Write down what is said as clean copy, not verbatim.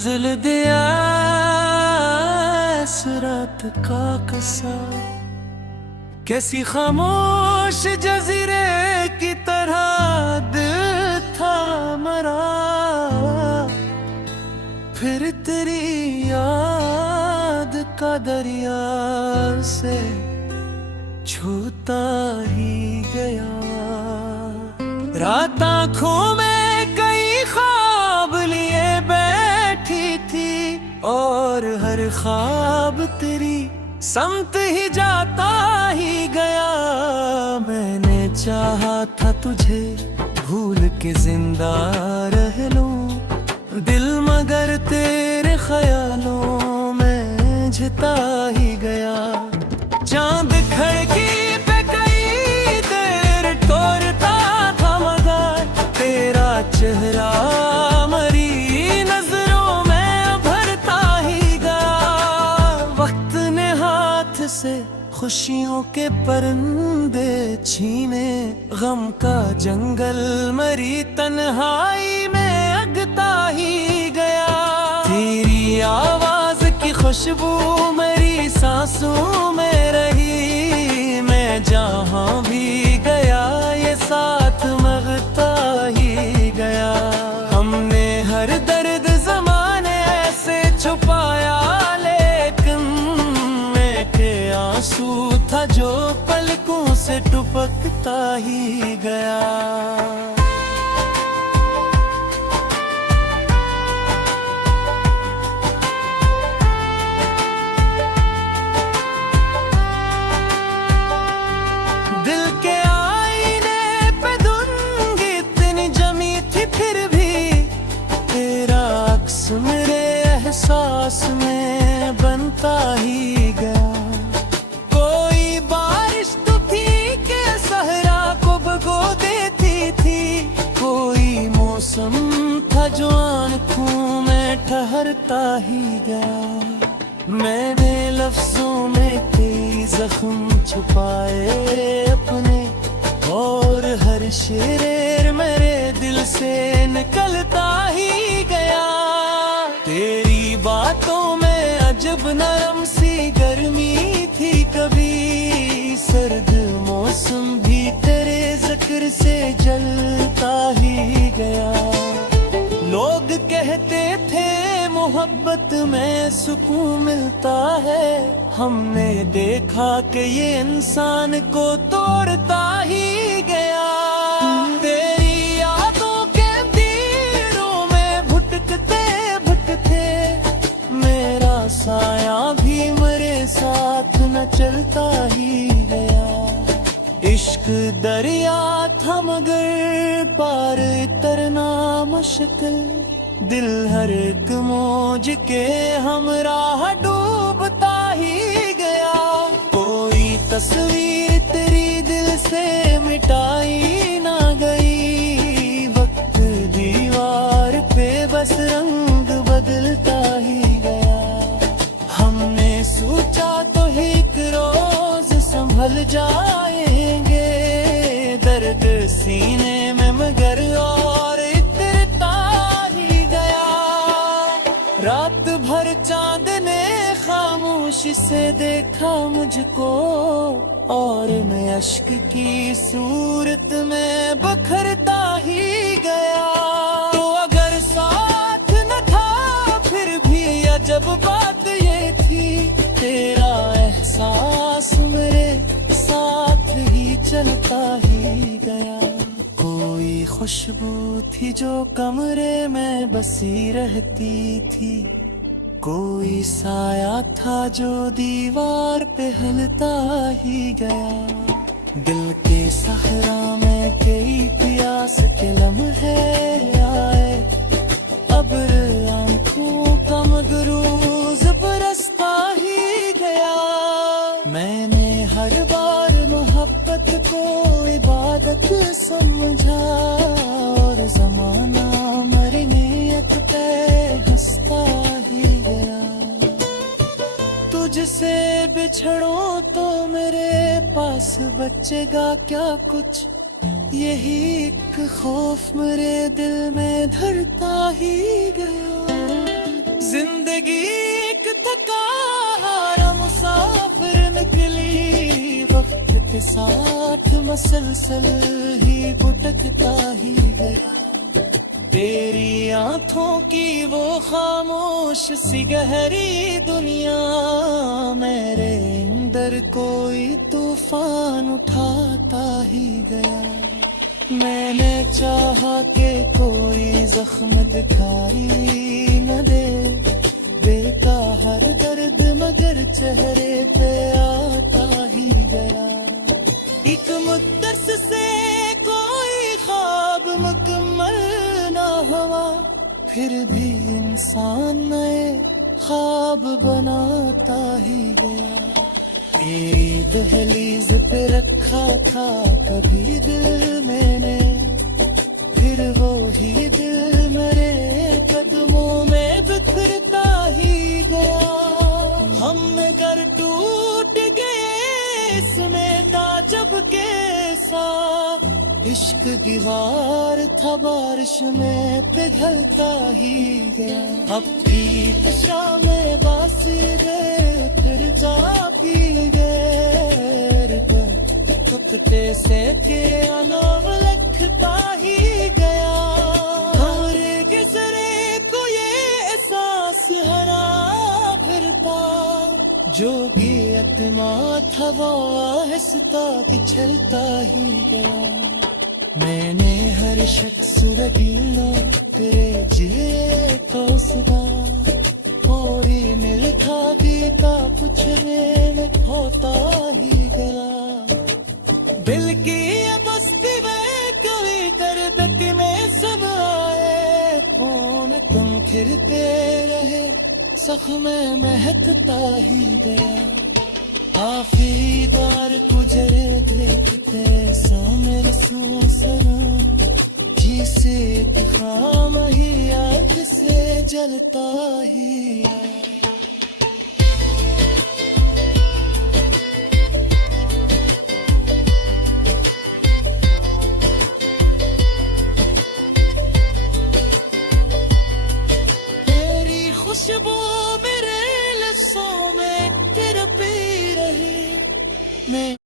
फजल दिया इस रात का कसा, कैसी खामोश जजीरे की तरह दिल था मरा। फिर तेरी याद का दरिया से छूता ही गया। रात आँखों में कई ख्वाब लिए बैठी थी, और हर ख्वाब तेरी समत ही जाता ही गया। मैंने चाहा था तुझे भूल के जिंदा रह लूं, दिल मगर तेरे ख्यालों में झिता ही गया। चांद खड़की पे कई देर तोड़ता था, मगर तेरा चेहरा मरी नजरों में भरता ही गया। वक्त ने हाथ से खुशियों के परिंदे छीने, गम का जंगल मरी तन्हाई में अगता ही गया। तेरी आवाज की खुशबू मेरी सांसों में रही, मैं जहां भी गया ये साथ मगता ही गया। हमने हर दर्द ज़माने से छुपाया, लेकिन मैं के आंसू था जो पलकों से टपकता ही गया। मेरे एहसास में बनता ही गया। कोई बारिश तो थी कि सहरा को भगो देती थी, कोई मौसम था जो आँखों में ठहरता ही गया। मैंने लफ्जों में कई जख्म छुपाए अपने, और हर शेर मेरे दिल से निकलता ही गया। तेरी बातों में अजब नरम सी गर्मी थी, कभी सर्द मौसम भी तेरे जिक्र से जलता ही गया। लोग कहते थे मोहब्बत में सुकून मिलता है, हमने देखा कि ये इंसान को तोड़ता ही गया। तेरी यादों के तीरों में भटकते मेरा साया भी मेरे साथ न चलता ही गया। इश्क दरिया था मगर पार उतरना मुश्किल, दिल हर एक मौज के हमराह डूबता ही गया। कोई तस्वीर तेरी दिल से मिटाई ना गई, वक्त दीवार पे बस रंग बदलता ही गया। हमने सोचा तो एक रोज संभल जाएंगे, दर्द सीने में मगर और इतरता ही गया। रात भर चांद ने खामोशी से देखा मुझको, और मैं अश्क की सूरत में बखरता ही गया। तो अगर साथ न था फिर भी अजब बात ये थी, तेरा एहसास मेरे साथ ही चलता ही गया। कोई खुशबू थी जो कमरे में बसी रहती थी, कोई साया था जो दीवार पे हिलता ही गया। दिल के सहरा में कई प्यास के लम्हे आए, अब आंखों का मगरूज बरसता ही गया। मैंने हर बार मोहब्बत को इबादत समझा, और ज़माना मेरी नियत पे हंसता ही गया। तुझसे बिछड़ूं तो मेरे पास बचेगा क्या कुछ, यही एक खौफ मेरे दिल में धरता ही गया। जिंदगी एक थका हारा मुसाफिर निकली, वक्त के साथ मसलसल ही भटकता ही गया। तेरी आंखों की वो खामोश सी गहरी दुनिया, मेरे अंदर कोई तूफान उठाता ही गया। मैंने चाहा कि कोई जख्म दिखाई न दे, देता हर दर्द मगर चेहरे पे आता ही गया। एक मुद्दत से कोई ख्वाब मुकम्मल ना हुआ, फिर भी इंसान नए ख्वाब बनाता ही गया। तेरी दहलीज पे रखा था कभी दिल मैंने, फिर वो ही दिल मेरे कदमों में बिखरता ही गया। हम घर टूट गए इसमें ताजब के साथ, इश्क दीवार था बारिश में पिघलता ही गया। अब प्रीत शामें बासी गए फिर जा पी गए, कुत्ते से के अनाम लखता ही गया। हमारे किसरे को ये एहसास हरा फिरता, जो भी अतमा था वो आहिस्ता कि चलता ही गया। मैंने हर शख्स रगीला तेरे जिए तो सुबह, कोई मिलता गीता पूछने में खोता ही गया। दिल की ये बस्ती में कोई दर्द में सब आए, कौन तुम फिरते रहे जख्म में महकता ही गया। आफीदार गुजरे देखते सामने सुसना, जिसे खाम ही आग से जलता ही है।